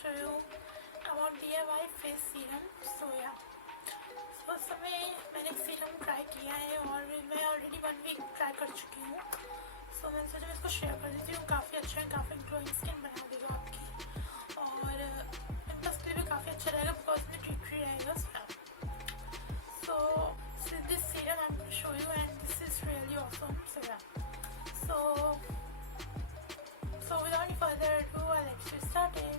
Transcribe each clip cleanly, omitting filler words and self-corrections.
show you about DIY face serum. So yeah, so उस समय मैंने सीरम ट्राई किया है और मैं ऑलरेडी 1 वीक ट्राई कर चुकी हूँ. सो मैंने सोचा मैं इसको शेयर कर देती हूँ. काफ़ी अच्छा है, काफ़ी ग्लोइंग स्किन बना देगा आपकी और पिंपल्स के लिए भी काफ़ी अच्छा रहेगा बिकॉज में ट्री ट्री रहेगा. So this serum I am going to show you and this is really awesome. So yeah, so without any further ado, let's get started.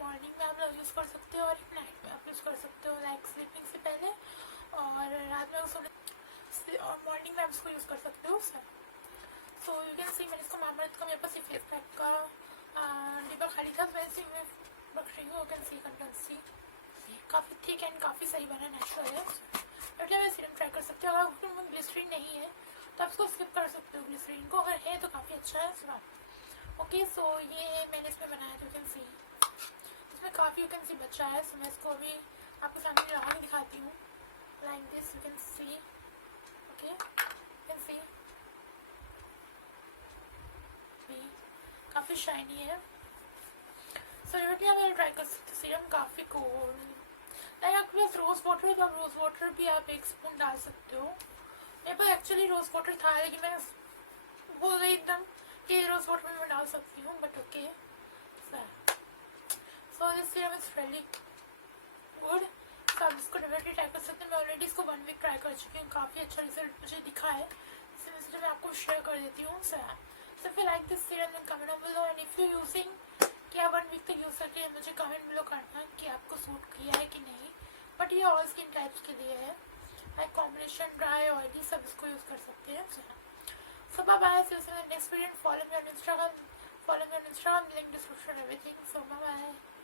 Morning में आप लोग यूज़ कर सकते हो और नाइट में आप यूज़ कर सकते हो, लाइक स्लीपिंग से पहले और रात में सोने और मॉर्निंग में आप इसको यूज़ कर सकते हो. सो यू कैन सी मैंने इसको मामरत का मेरे पास फेस पैक का डिब्बा खाली था, मैं इसी में रख रही हूँ. यू कैन सी काफ़ी थिक एंड काफ़ी सही बना, नेचुरल है. मतलब मैं सीरम ट्राई कर सकते हो. अगर ग्लिसरीन नहीं है तो आप इसको स्किप कर सकते हो. ग्लिसरीन को अगर है तो काफ़ी अच्छा है. ओके, सो ये मैंने इसमें बनाया था. यू कैन सी इसमें काफ़ी यू कैन सी बचा है. सो मैं इसको अभी आपके सामने लगा के दिखाती हूँ. Like this you can see. Okay, you can see काफ़ी शाइनी है. सो डेफिनेटली आप ट्राई कर सकते हो. सीरम काफ़ी कोल्ड, लाइक आपके पास रोज़ वाटर है तो आप रोज़ वाटर भी आप 1 स्पून डाल सकते हो. मेरे पास एक्चुअली रोज़ वाटर था लेकिन मैं बोल गई एकदम कि रोज़ वाटर में मैं डाल सकती हूँ, but okay. So this serum is really good. तो आप इसको डेफिनेटली ट्राई कर सकते हैं. मैं ऑलरेडी इसको 1 वीक ट्राई कर चुकी हूँ. काफ़ी अच्छा रिजल्ट मुझे दिखा है, इसलिए मैं मैं आपको शेयर कर देती हूँ. So if you like this serum then comment down below and if you using कि आप 1 वीक तक यूज़ करके मुझे कमेंट बिलो करना कि आपको सूट किया है कि नहीं. बट ये ऑल स्किन टाइप्स के लिए है, लाइक कॉम्बिनेशन ड्राई ऑयली सब इसको यूज़ कर सकते हैं. So bye bye. See you in the next video. Follow me on Instagram. Link description everything. So bye bye.